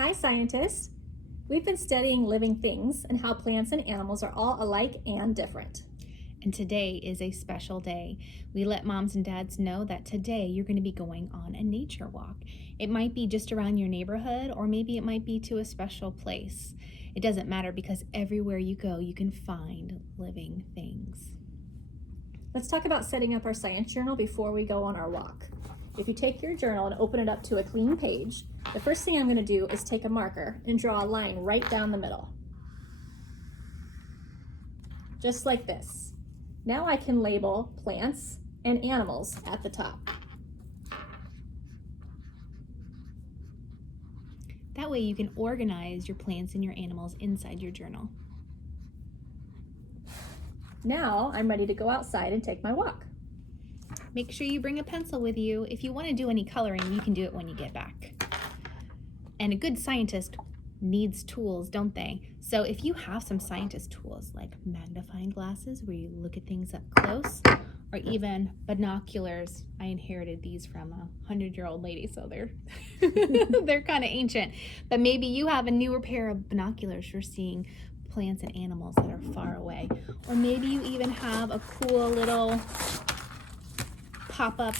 Hi, scientists. We've been studying living things and how plants and animals are all alike and different. And today is a special day. We let moms and dads know that today you're going to be going on a nature walk. It might be just around your neighborhood, or maybe it might be to a special place. It doesn't matter because everywhere you go, you can find living things. Let's talk about setting up our science journal before we go on our walk. If you take your journal and open it up to a clean page, the first thing I'm going to do is take a marker and draw a line right down the middle. Just like this. Now I can label plants and animals at the top. That way you can organize your plants and your animals inside your journal. Now I'm ready to go outside and take my walk. Make sure you bring a pencil with you. If you want to do any coloring, you can do it when you get back. And a good scientist needs tools, don't they? So if you have some scientist tools like magnifying glasses where you look at things up close, or even binoculars. I inherited these from a 100-year-old lady, so they're they're kind of ancient. But maybe you have a newer pair of binoculars for seeing plants and animals that are far away. Or maybe you even have a cool little pop-up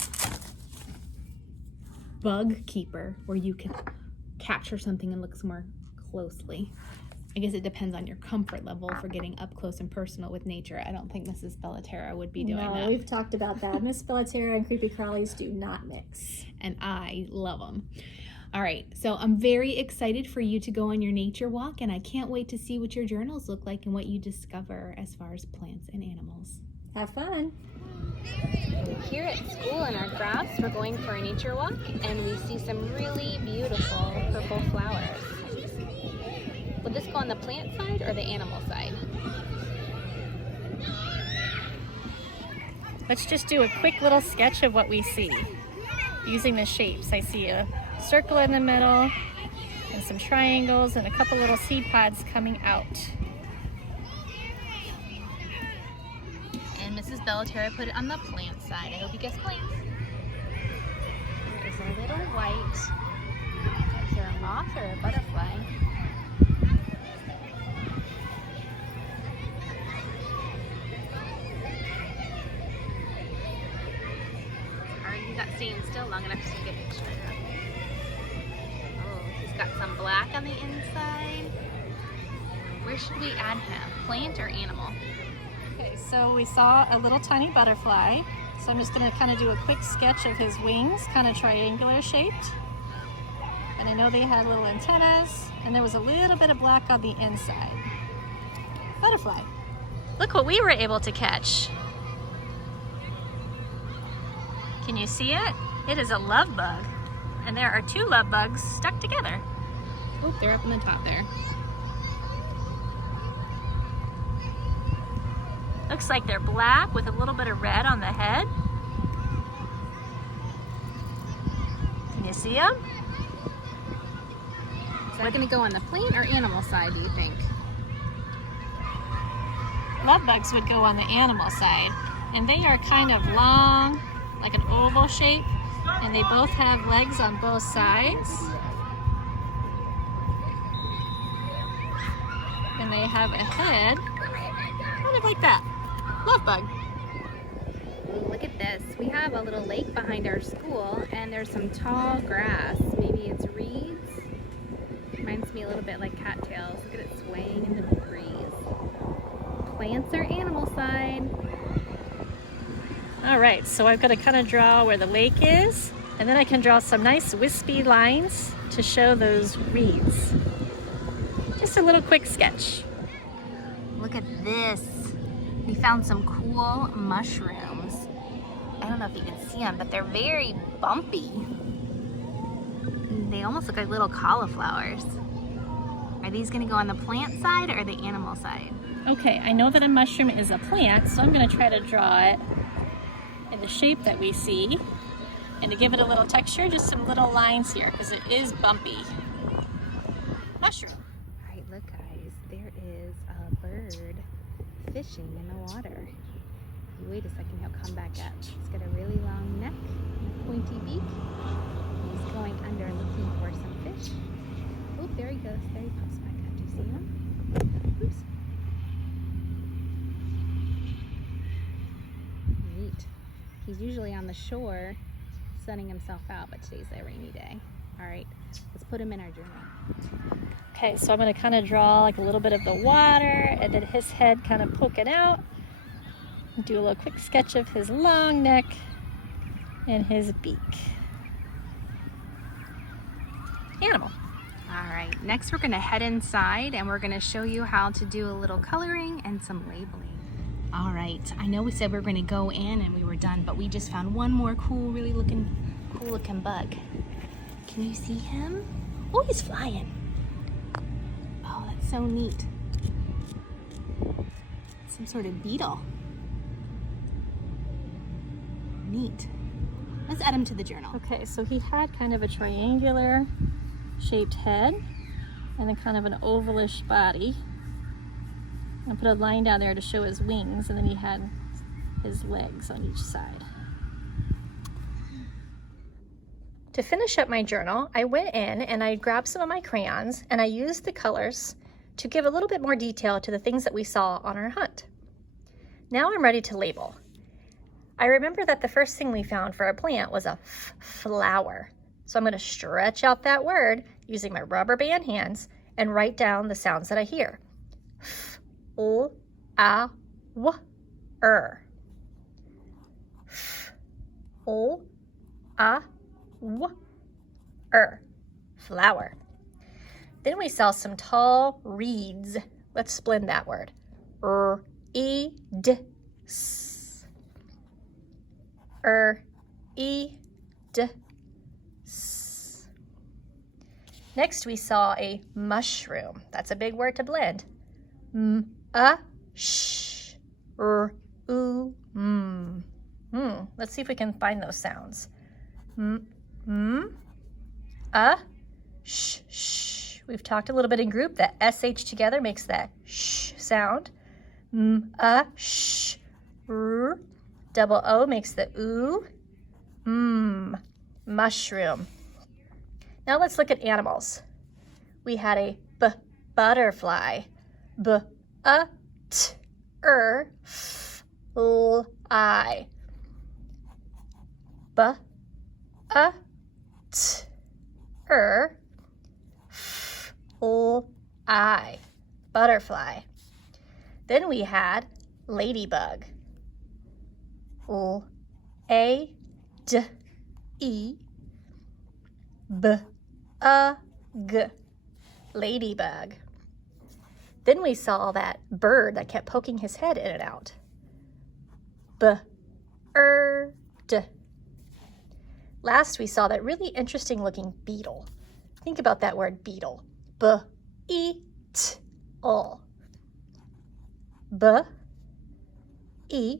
bug keeper where you can capture something and look more closely. I guess it depends on your comfort level for getting up close and personal with nature. I don't think Mrs. Bellaterra would be doing that. No, we've talked about that. Miss Bellaterra and creepy crawlies do not mix. And I love them. All right, so I'm very excited for you to go on your nature walk, and I can't wait to see what your journals look like and what you discover as far as plants and animals. Have fun. Here at school in our grass, we're going for a nature walk, and we see some really beautiful purple flowers. Will this go on the plant side or the animal side? Let's just do a quick little sketch of what we see using the shapes. I see a circle in the middle and some triangles and a couple little seed pods coming out. And Mrs. Bellaterra put it on the plant side. I hope you guessed plants. There's a little white. Is there a moth or a butterfly? He's not staying still long enough to get a picture. Oh, he's got some black on the inside. Where should we add him? Plant or animal? Okay, so we saw a little tiny butterfly. So I'm just going to kind of do a quick sketch of his wings, kind of triangular shaped. And I know they had little antennas, and there was a little bit of black on the inside. Butterfly. Look what we were able to catch. Can you see it? It is a love bug. And there are two love bugs stuck together. Oh, they're up on the top there. Looks like they're black with a little bit of red on the head. Can you see them? Is that going to go on the plant or animal side, do you think? Love bugs would go on the animal side. And they are kind of long, like an oval shape, and they both have legs on both sides. And they have a head, kind of like that. Love bug. Ooh, look at this. We have a little lake behind our school, and there's some tall grass. Maybe it's reeds. Reminds me a little bit like cattails. Look at it swaying in the breeze. Plants or animal side? All right, so I've got to kind of draw where the lake is, and then I can draw some nice wispy lines to show those reeds. Just a little quick sketch. Look at this. We found some cool mushrooms. I don't know if you can see them, but they're very bumpy. They almost look like little cauliflowers. Are these going to go on the plant side or the animal side? Okay, I know that a mushroom is a plant, so I'm going to try to draw it in the shape that we see. And to give it a little texture, just some little lines here, because it is bumpy. Mushroom. All right, look guys, there is a bird fishing in the water. You wait a second, he'll come back up. He's got a really long neck and a pointy beak. He's going under looking for some fish. Oop, There he goes. There he pops back up. Do you see him? Oops. Neat. He's usually on the shore sunning himself out, but today's a rainy day. All right, let's put him in our journal. Okay, so I'm going to kind of draw like a little bit of the water and then his head kind of poking out. Do a little quick sketch of his long neck and his beak. Animal. All right, next we're gonna head inside and we're gonna show you how to do a little coloring and some labeling. All right, I know we said we were gonna go in and we were done, but we just found one more cool looking bug. Can you see him? Oh, he's flying. Oh, that's so neat. Some sort of beetle. Neat. Let's add him to the journal. Okay, so he had kind of a triangular shaped head and then kind of an ovalish body. I put a line down there to show his wings, and then he had his legs on each side. To finish up my journal, I went in and I grabbed some of my crayons and I used the colors to give a little bit more detail to the things that we saw on our hunt. Now I'm ready to label. I remember that the first thing we found for a plant was a flower. So I'm going to stretch out that word using my rubber band hands and write down the sounds that I hear. F, l, a, w, er. F, l, a, w, er. Flower. Then we saw some tall reeds. Let's blend that word. E, d, s. E, d, s. Next we saw a mushroom. That's a big word to blend. M, a, sh, r, u, m. Let's see if we can find those sounds. M, a, sh, sh. We've talked a little bit in group that sh together makes that sh sound. M, a, sh, r. Double O makes the oo. Mushroom. Now let's look at animals. We had a butterfly. B, a, t, f, l, I. B, a, t, f, l, I. Butterfly. Then we had ladybug. L, A, D, E, B, A, G, ladybug. Then we saw that bird that kept poking his head in and out. B, D. Last we saw that really interesting looking beetle. Think about that word beetle. B, E, T, L. B, E,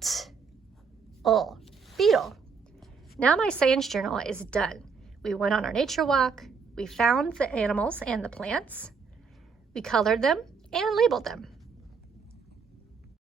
T, L. Beetle. Now my science journal is done. We went on our nature walk, we found the animals and the plants, we colored them and labeled them.